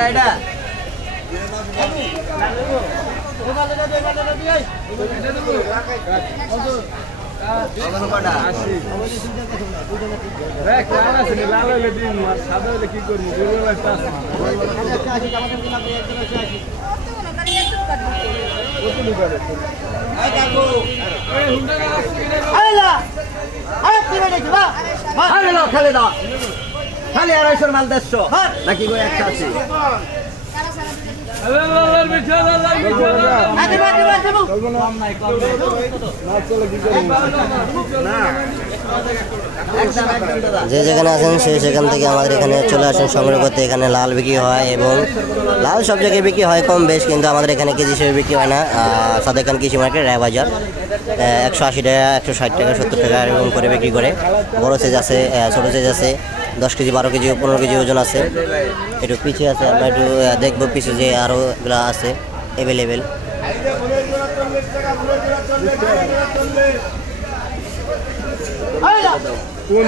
না এটা খালি না। খালি আড়াইশোর মাল দেড়শো নাকি গো একশো আছে দাদা যে যেখানে আছেন সে সেখান থেকে আমাদের এখানে চলে আসেন, সংগ্রহ করতে। এখানে লাল বিক্রি হয় এবং লাল সব জায়গায় বিক্রি হয় কম বেশ, কিন্তু আমাদের এখানে কেজি হিসেবে বিক্রি হয় না। সাদের খান কৃষি মার্কেট, রায় বাজার। একশো আশি টাকা, একশো ষাট টাকা, সত্তর টাকা এরকম করে বিক্রি করে। বড় সাইজ আছে ছোট সাইজ আছে, দশ কেজি, বারো কেজি, পনেরো কেজি ওজন আছে। একটু পিছিয়ে আছে, আমরা একটু দেখব পিছিয়ে যে আরও এগুলো আছে অ্যাভেলেবেল কোন